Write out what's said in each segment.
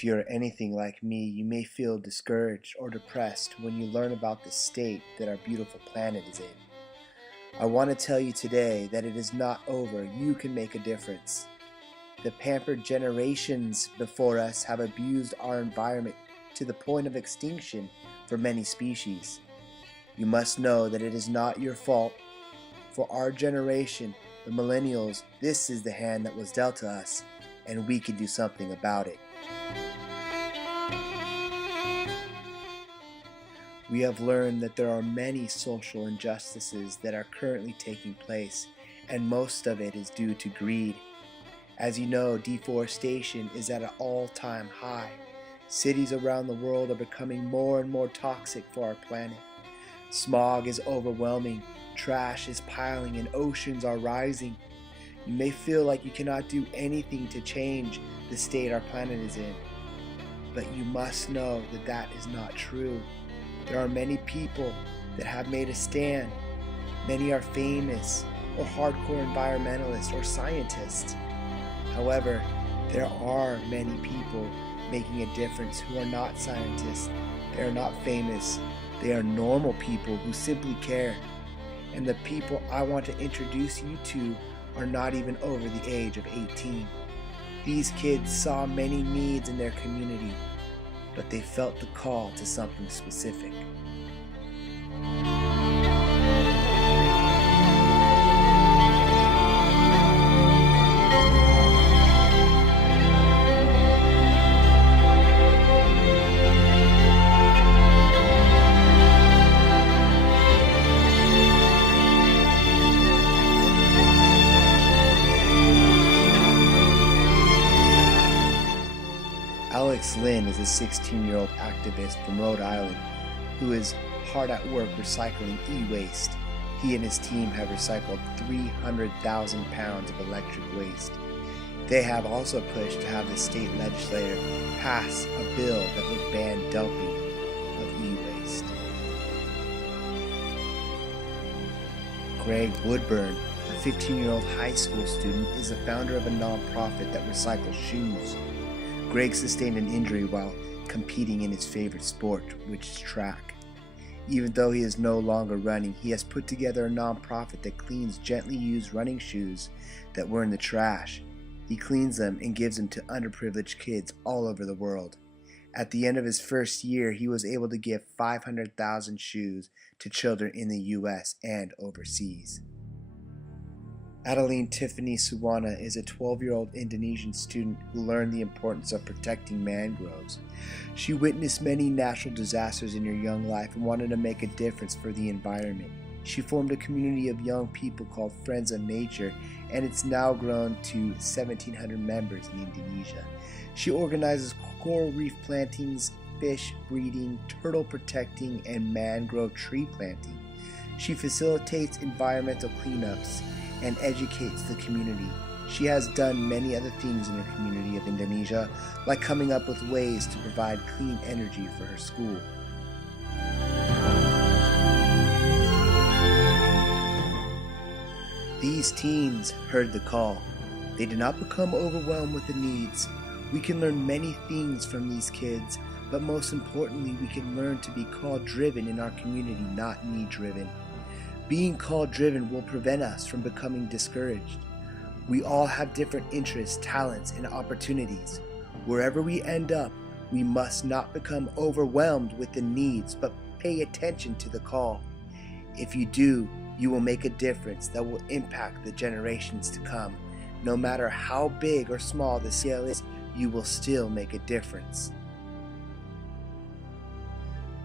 If you're anything like me, you may feel discouraged or depressed when you learn about the state that our beautiful planet is in. I want to tell you today that it is not over. You can make a difference. The pampered generations before us have abused our environment to the point of extinction for many species. You must know that it is not your fault. For our generation, the millennials, this is the hand that was dealt to us, and we can do something about it. We have learned that there are many social injustices that are currently taking place, and most of it is due to greed. As you know, deforestation is at an all-time high. Cities around the world are becoming more and more toxic for our planet. Smog is overwhelming, trash is piling, and oceans are rising. You may feel like you cannot do anything to change the state our planet is in, but you must know that that is not true. There are many people that have made a stand. Many are famous or hardcore environmentalists or scientists. However, there are many people making a difference who are not scientists. They are not famous. They are normal people who simply care. And the people I want to introduce you to are not even over the age of 18. These kids saw many needs in their community, but they felt the call to something specific. Alex Lynn is a 16-year-old activist from Rhode Island who is hard at work recycling e-waste. He and his team have recycled 300,000 pounds of electric waste. They have also pushed to have the state legislature pass a bill that would ban dumping of e-waste. Greg Woodburn, a 15-year-old high school student, is the founder of a nonprofit that recycles shoes. Greg sustained an injury while competing in his favorite sport, which is track. Even though he is no longer running, he has put together a nonprofit that cleans gently used running shoes that were in the trash. He cleans them and gives them to underprivileged kids all over the world. At the end of his first year, he was able to give 500,000 shoes to children in the US and overseas. Adeline Tiffany Suwana is a 12-year-old Indonesian student who learned the importance of protecting mangroves. She witnessed many natural disasters in her young life and wanted to make a difference for the environment. She formed a community of young people called Friends of Nature, and it's now grown to 1,700 members in Indonesia. She organizes coral reef plantings, fish breeding, turtle protecting, and mangrove tree planting. She facilitates environmental cleanups and educates the community. She has done many other things in her community of Indonesia, like coming up with ways to provide clean energy for her school. These teens heard the call. They did not become overwhelmed with the needs. We can learn many things from these kids, but most importantly, we can learn to be call-driven in our community, not need-driven. Being call-driven will prevent us from becoming discouraged. We all have different interests, talents, and opportunities. Wherever we end up, we must not become overwhelmed with the needs, but pay attention to the call. If you do, you will make a difference that will impact the generations to come. No matter how big or small the scale is, you will still make a difference.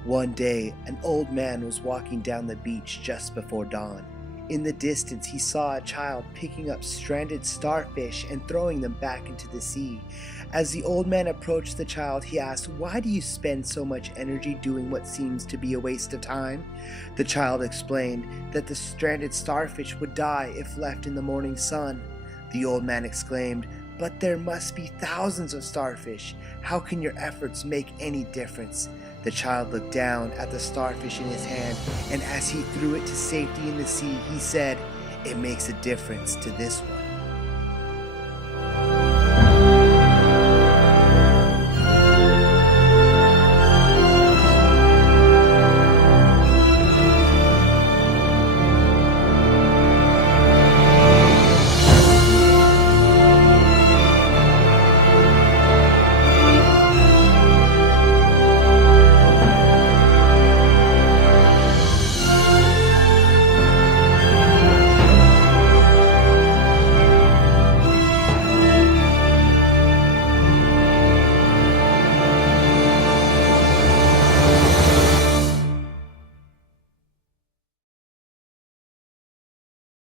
One day, an old man was walking down the beach just before dawn. In the distance, he saw a child picking up stranded starfish and throwing them back into the sea. As the old man approached the child, he asked, "Why do you spend so much energy doing what seems to be a waste of time?" The child explained that the stranded starfish would die if left in the morning sun. The old man exclaimed, "But there must be thousands of starfish. How can your efforts make any difference?" The child looked down at the starfish in his hand, and as he threw it to safety in the sea, he said, "It makes a difference to this one."